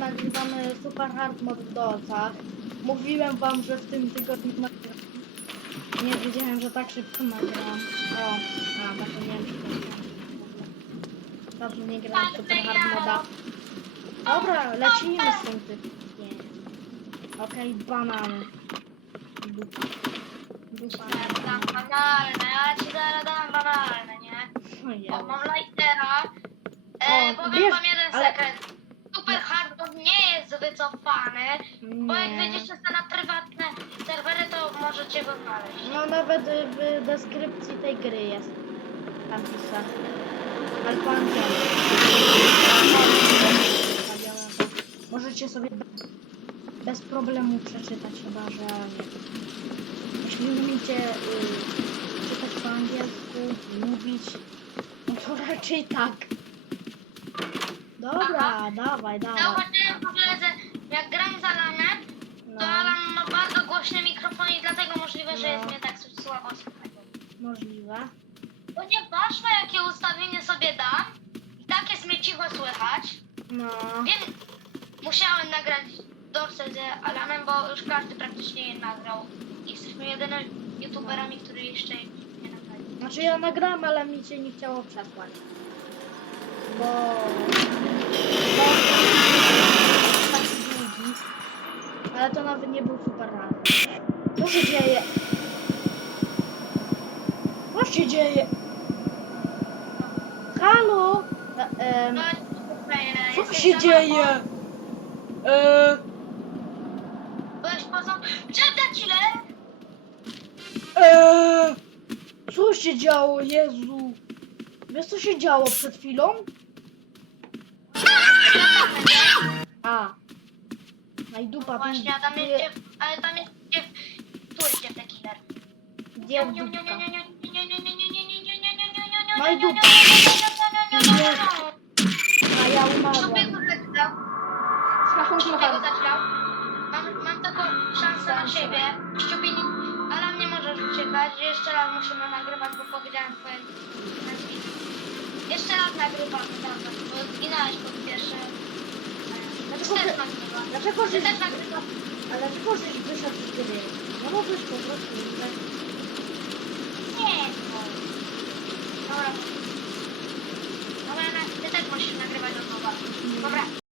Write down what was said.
nagrywamy Super Hard Mode w dolcach. Mówiłem wam, że w tym tygodniu nagram. Nie wiedziałem, że tak szybko nagram. O, a, zapomniałem, że to jest. Dobrze, nie grałem w Super Hard Moda. Dobra, lecimy z tym typem. Okej, banany. Dam banalne, ja ci zaraz dam banalne, nie? O mam lightera. E, O, powiem wiesz, wam jeden ale- sekret. Super hardcore nie jest wycofany, bo jak Nie. wejdziecie sobie na prywatne serwery, to możecie go znaleźć. No nawet y, w deskrypcji tej gry jest. Tam pisze. Ale po angielsku. Możecie sobie be- bez problemu przeczytać, chyba że nie. Jeśli umiecie y, czytać po angielsku, mówić, no to raczej tak. Dobra, Aha. dawaj, dawaj. Zauważyłem w ogóle, że jak gram z Alanem, No, to Alan ma bardzo głośny mikrofon i dlatego możliwe, że No. jest mnie tak słabo słychać. możliwe. Ponieważ na jakie ustawienie sobie dam, i tak jest mnie cicho słychać, No. Wiem, musiałem nagrać dorsę z Alanem, bo już każdy praktycznie je nagrał. Jesteśmy jedynymi youtuberami, którzy jeszcze nie nagrali. Znaczy ja nagrałem, ale mi się nie chciało przesłać. Bo... bo taki długi. Ale to nawet nie był super rany. Co się dzieje? Co się dzieje? Halo? E, em, co się dzieje? mało. E, Byłeś poza... Czekaj chwilę! e, co się działo? Jezu. Wiesz co się działo przed chwilą? A. No i dupa, tu, Właśnie, a tam jest dziew... Ale tam jest dziew... Tu jest dziew killer. Gdzie dupka? nie, nie, nie, na siebie. Szczupin, ale nie możesz uciekać. Jeszcze raz musimy nagrywać, bo powiedziałem twoje nazwisko. Jeszcze raz nagrywamy, dobra, bo zginąłeś po pierwsze. Dlaczego też ty- nagrywasz. Dlaczego Ty żeś, też nagrywasz. ale dlaczego żeś wyszedł z gry? No mogłeś po prostu. Nie,